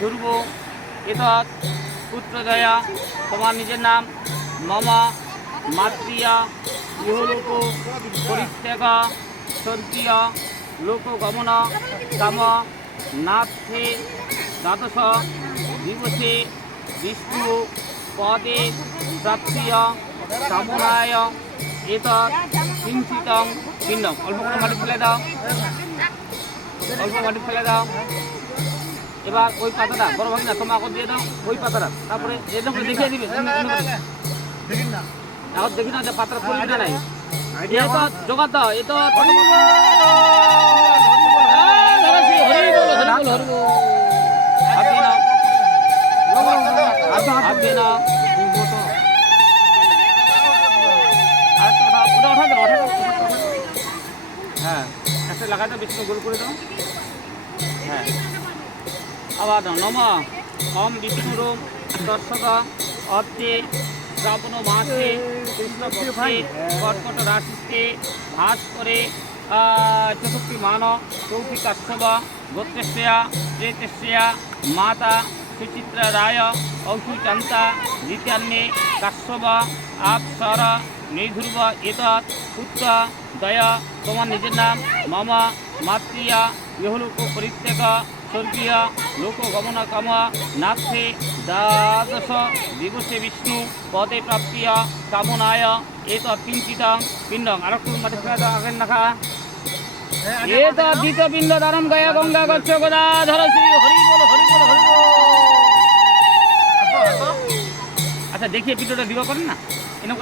ধ্রুব এতৎ পুত্রদয়া তোমার নিজের নাম মম মাতৃয়া ইহলোক পরিত্যাগ স্বর্গীয় লোকগমন কাম নাথে দ্বাদশ দিবসে বিষ্ণু পদে প্রাপ্তিয় কামনায় এতৎ কিঞ্চিতং পিণ্ডম। অল্প করে মাটি ফেলে দাও, অল্প মাটি ফেলে দাও। এবার ওই পাতাটা বড় ভাগ না তোমাকে দিয়ে দাও, ওই পাতাটা তারপরে এরকম দেখিয়ে দিবে। এখন দেখি না যে পাতাটা ফুলবে না নাই, এ তো জোগাড় দাও। এ তো হ্যাঁ একটা লাগাই দাও, বেশি গোল করে দাও। হ্যাঁ আবার নম ওম বিষ্ণুরোম দর্শক অর্থে শ্রাবণ মাসে কৃষ্ণপক্ষে কর্কট রাশিতে ভাস করে চতুর্থী মান চৌকি কাশ্যপ গোত্রেশ্বয়া ত্রেতেশ্বয়া মাতা সুচিত্রা রায় ঔষুচান্তা দ্বিতীয়ান্নে কাশ্যপ আপসর নির্ধ্রুব এতৎ পুত্র দয়া তোমার নিজের নাম মম মাতৃয়া ইহলোক পরিত্যাগ স্বর্গীয় লোকগমন কাম নাথে দ্বাদশ দিবসে বিষ্ণু পদে প্রাপ্তিয় কামনায় এতৎ কিঞ্চিতং পিণ্ডং। আর একটু মাটি ফেলে দাও আগের নাখা। এতৎ দ্বিতীয় পিণ্ড দারম গয়া গঙ্গা গচ্ছ গদাধর শ্রী হরি বল হরি বল হরি বল। আচ্ছা দেখিয়ে পিণ্ডটা দিবা করেন না।